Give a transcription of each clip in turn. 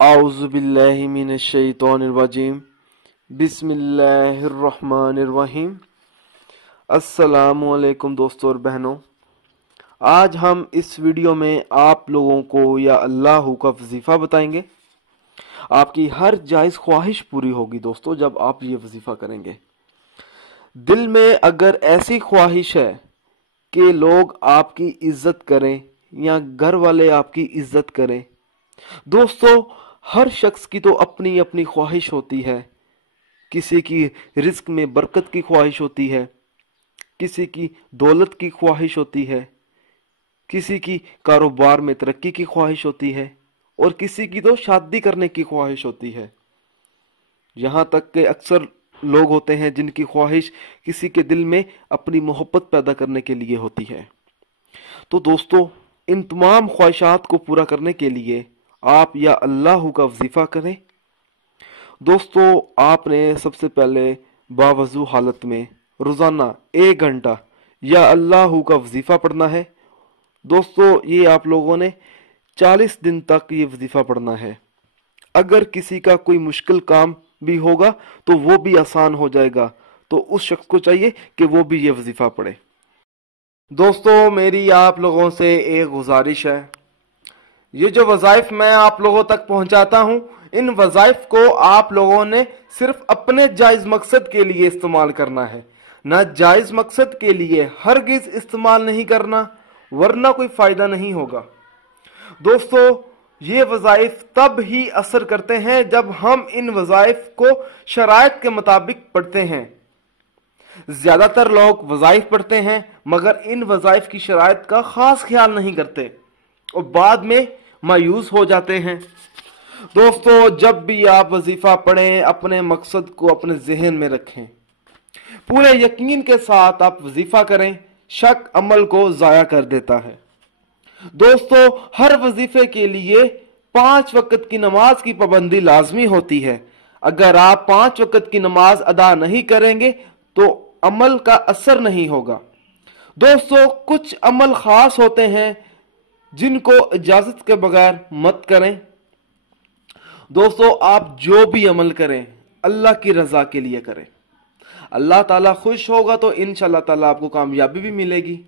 आउज़ुबिल्लाहि मिनश्शैतानिर्रजीम बिस्मिल्लाहिर्रहमानिर्रहीम। अस्सलामु अलैकुम दोस्तों और बहनों, आज हम इस वीडियो में आप लोगों को या अल्लाह का वजीफ़ा बताएंगे। आपकी हर जायज़ ख्वाहिश पूरी होगी दोस्तों जब आप ये वजीफ़ा करेंगे। दिल में अगर ऐसी ख्वाहिश है कि लोग आपकी इज्जत करें या घर वाले आपकी इज्जत करें, दोस्तों हर शख्स की तो अपनी अपनी ख्वाहिश होती है। किसी की रिस्क में बरकत की ख्वाहिश होती है, किसी की दौलत की ख्वाहिश होती है, किसी की कारोबार में तरक्की की ख्वाहिश होती है और किसी की तो शादी करने की ख्वाहिश होती है। यहाँ तक कि अक्सर लोग होते हैं जिनकी ख्वाहिश किसी के दिल में अपनी मोहब्बत पैदा करने के लिए होती है। तो दोस्तों इन तमाम ख्वाहिशात को पूरा करने के लिए आप या अल्लाह का वजीफ़ा करें। दोस्तों आपने सबसे पहले बावजू हालत में रोज़ाना 1 घंटा या अल्लाह का वजीफ़ा पढ़ना है। दोस्तों ये आप लोगों ने 40 दिन तक ये वजीफ़ा पढ़ना है। अगर किसी का कोई मुश्किल काम भी होगा तो वो भी आसान हो जाएगा, तो उस शख्स को चाहिए कि वो भी ये वजीफ़ा पढ़े। दोस्तों मेरी आप लोगों से एक गुजारिश है, ये जो वज़ाइफ मैं आप लोगों तक पहुंचाता हूं, इन वज़ाइफ को आप लोगों ने सिर्फ अपने जायज़ मकसद के लिए इस्तेमाल करना है, ना जायज़ मकसद के लिए हरगिज़ इस्तेमाल नहीं करना, वरना कोई फ़ायदा नहीं होगा। दोस्तों ये वज़ाइफ तब ही असर करते हैं जब हम इन वज़ाइफ को शराइत के मुताबिक पढ़ते हैं। ज़्यादातर लोग वज़ाइफ पढ़ते हैं मगर इन वज़ाइफ की शराइत का ख़ास ख्याल नहीं करते और बाद में मायूस हो जाते हैं। दोस्तों जब भी आप वजीफा पढ़ें अपने मकसद को अपने जहन में रखें, पूरे यकीन के साथ आप वजीफा करें। शक अमल को जाया कर देता है। दोस्तों हर वजीफे के लिए 5 वक्त की नमाज की पाबंदी लाजमी होती है। अगर आप 5 वक्त की नमाज अदा नहीं करेंगे तो अमल का असर नहीं होगा। दोस्तों कुछ अमल खास होते हैं जिनको इजाजत के बगैर मत करें। दोस्तों आप जो भी अमल करें अल्लाह की रजा के लिए करें। अल्लाह ताला खुश होगा तो इंशाअल्लाह ताला आपको कामयाबी भी मिलेगी।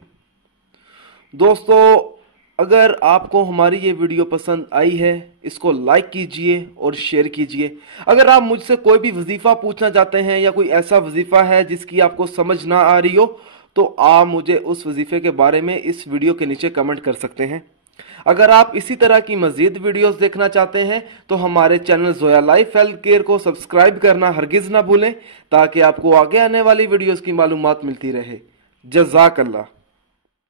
दोस्तों अगर आपको हमारी ये वीडियो पसंद आई है, इसको लाइक कीजिए और शेयर कीजिए। अगर आप मुझसे कोई भी वजीफा पूछना चाहते हैं या कोई ऐसा वजीफा है जिसकी आपको समझ ना आ रही हो तो आप मुझे उस वजीफे के बारे में इस वीडियो के नीचे कमेंट कर सकते हैं। अगर आप इसी तरह की मजीद वीडियोस देखना चाहते हैं तो हमारे channel Zoya life health care को सब्सक्राइब करना हरगिज़ ना भूलें, ताकि आपको आगे आने वाली वीडियोस की मालूमात मिलती रहे। जज़ाकल्लाह।